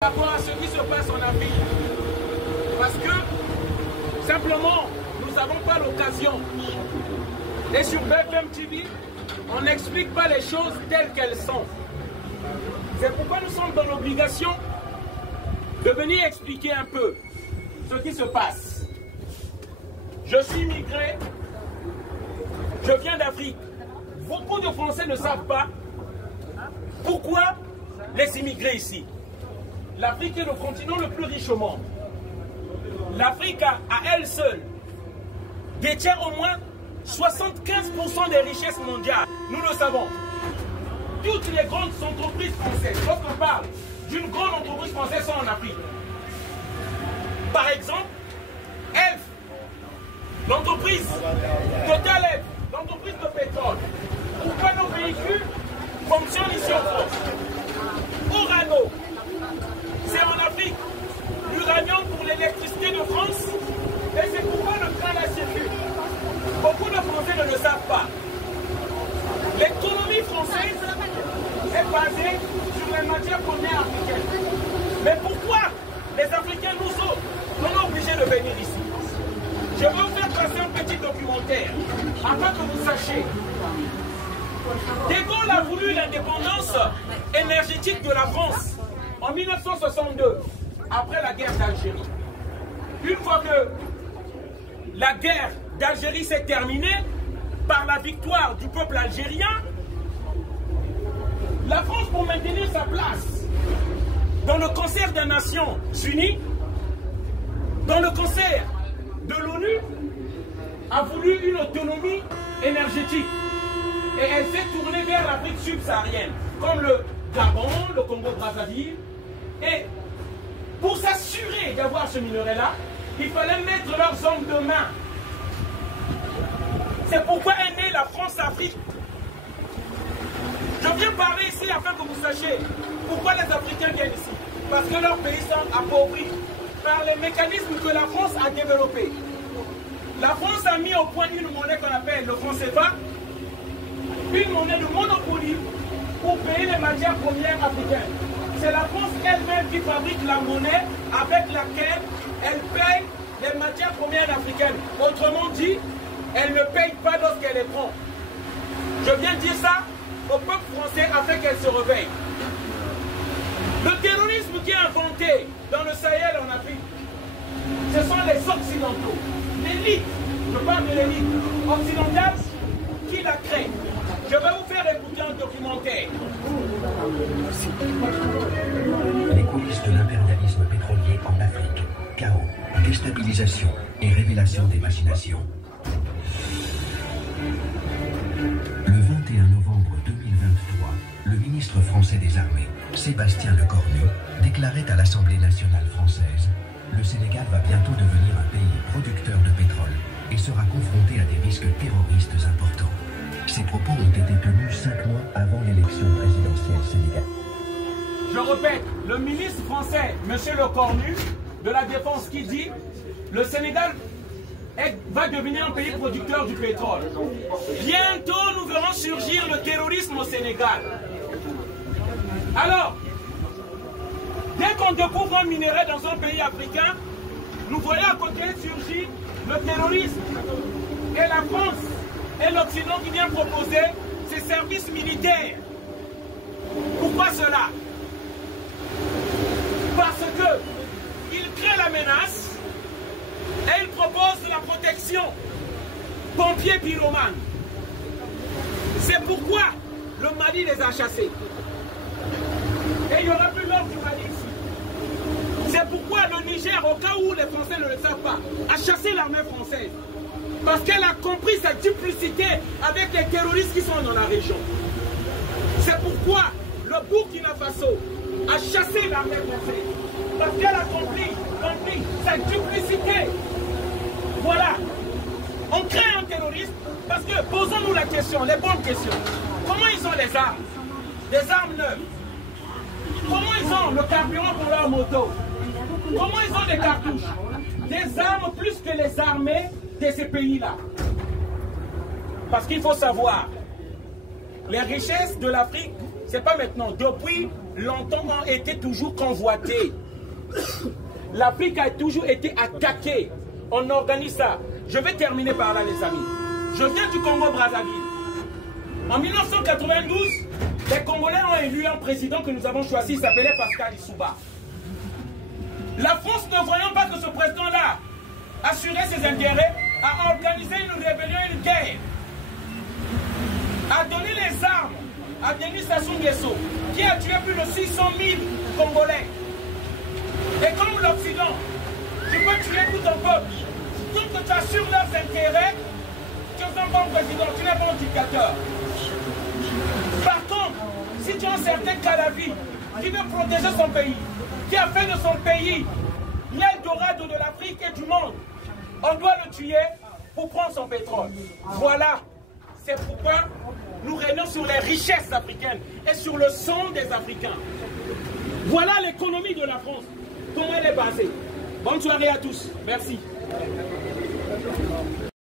par rapport à ce qui se passe en Afrique. Parce que, simplement, nous n'avons pas l'occasion. Et sur BFM TV, on n'explique pas les choses telles qu'elles sont. C'est pourquoi nous sommes dans l'obligation de venir expliquer un peu ce qui se passe. Je suis immigré, je viens d'Afrique. Beaucoup de Français ne savent pas pourquoi les immigrés ici. L'Afrique est le continent le plus riche au monde. L'Afrique, à elle seule, détient au moins 75% des richesses mondiales. Nous le savons. Toutes les grandes entreprises françaises, lorsqu'on parle d'une grande entreprise française, sont en Afrique. Par exemple, Elf, l'entreprise Total Elf, l'entreprise de pétrole. Pourquoi nos véhicules fonctionnent ici en France? Orano, c'est en Afrique. L'uranium pour l'électricité de France. Et c'est pourquoi le train la circule. Beaucoup de Français ne le savent pas. L'économie française est basée sur les matières premières africaines. Mais pourquoi les Africains, nous autres, sommes obligés de venir ici? Je vais vous faire passer un petit documentaire afin que vous sachiez. De Gaulle a voulu l'indépendance énergétique de la France en 1962, après la guerre d'Algérie. Une fois que la guerre d'Algérie s'est terminée par la victoire du peuple algérien, la France, pour maintenir sa place dans le concert des Nations Unies, dans le concert de l'ONU, a voulu une autonomie énergétique. Et elle s'est tournée vers l'Afrique subsaharienne, comme le Gabon, le Congo-Brazzaville. Et pour s'assurer d'avoir ce minerai-là, il fallait mettre leurs hommes de main. C'est pourquoi est née la France-Afrique. Je viens parler ici afin que vous sachiez pourquoi les Africains viennent ici. Parce que leurs pays sont appauvris par les mécanismes que la France a développés. La France a mis au point une monnaie qu'on appelle le franc CFA, une monnaie de monopoly pour payer les matières premières africaines. C'est la France elle-même qui fabrique la monnaie avec laquelle elle paye les matières premières africaines. Autrement dit, elle ne paye pas lorsqu'elle les prend. Je viens dire ça au peuple français afin qu'elle se réveille. Le terrorisme qui est inventé dans le Sahel en Afrique, ce sont les Occidentaux. L'élite, je parle de l'élite occidentale qui la crée. Je vais vous faire écouter un documentaire. Les coulisses de l'impérialisme pétrolier en Afrique. Chaos, déstabilisation et révélation des machinations. Le 21 novembre 2023, le ministre français des Armées, Sébastien Lecornu, déclarait à l'Assemblée nationale française: le Sénégal va bientôt devenir un pays producteur de pétrole et sera confronté à des risques terroristes importants. Ces propos ont été tenus 5 mois avant l'élection présidentielle sénégalaise. Je répète, le ministre français, M. Lecornu, de la Défense, qui dit le Sénégal va devenir un pays producteur du pétrole. Bientôt, nous verrons surgir le terrorisme au Sénégal. Alors, dès qu'on découvre un minerai dans un pays africain, nous voyons à côté surgir le terrorisme. Et la France et l'Occident qui vient proposer ses services militaires. Pourquoi cela? Parce qu'il crée la menace et il propose la protection. Pompiers pyromanes. C'est pourquoi le Mali les a chassés. Et il n'y aura plus l'ordre du Mali ici. C'est pourquoi le Niger, au cas où les Français ne le savent pas, a chassé l'armée française. Parce qu'elle a compris sa duplicité avec les terroristes qui sont dans la région. C'est pourquoi le Burkina Faso a chassé l'armée française. Parce qu'elle a compris sa duplicité. Voilà. On crée un terroriste parce que, posons-nous la question, les bonnes questions. Comment ils ont les armes? Des armes neuves. Comment ils ont le carburant pour leur moto? Comment ils ont des cartouches? Des armes plus que les armées de ces pays-là. Parce qu'il faut savoir, les richesses de l'Afrique, c'est pas maintenant. Depuis longtemps ont été toujours convoités. L'Afrique a toujours été attaquée. On organise ça. Je vais terminer par là, les amis. Je viens du Congo-Brazzaville. En 1992, les Congolais ont élu un président que nous avons choisi, il s'appelait Pascal Lissouba. La France, ne voyant pas que ce président-là assurait ses intérêts, a organisé une rébellion, une guerre, a donné les armes à Denis Sassou Nguesso, qui a tué plus de 600 000 Congolais. Et comme l'Occident, tu peux tuer tout un peuple, tant que tu assures leurs intérêts, tu es un bon président, tu n'es pas un dictateur. Par contre, si tu as un certain Kadhafi qui veut protéger son pays, qui a fait de son pays l'Eldorado de l'Afrique et du monde, on doit le tuer pour prendre son pétrole. Voilà, c'est pourquoi nous régnons sur les richesses africaines et sur le sang des Africains. Voilà l'économie de la France, comment elle est basée. Bonne soirée à tous, merci.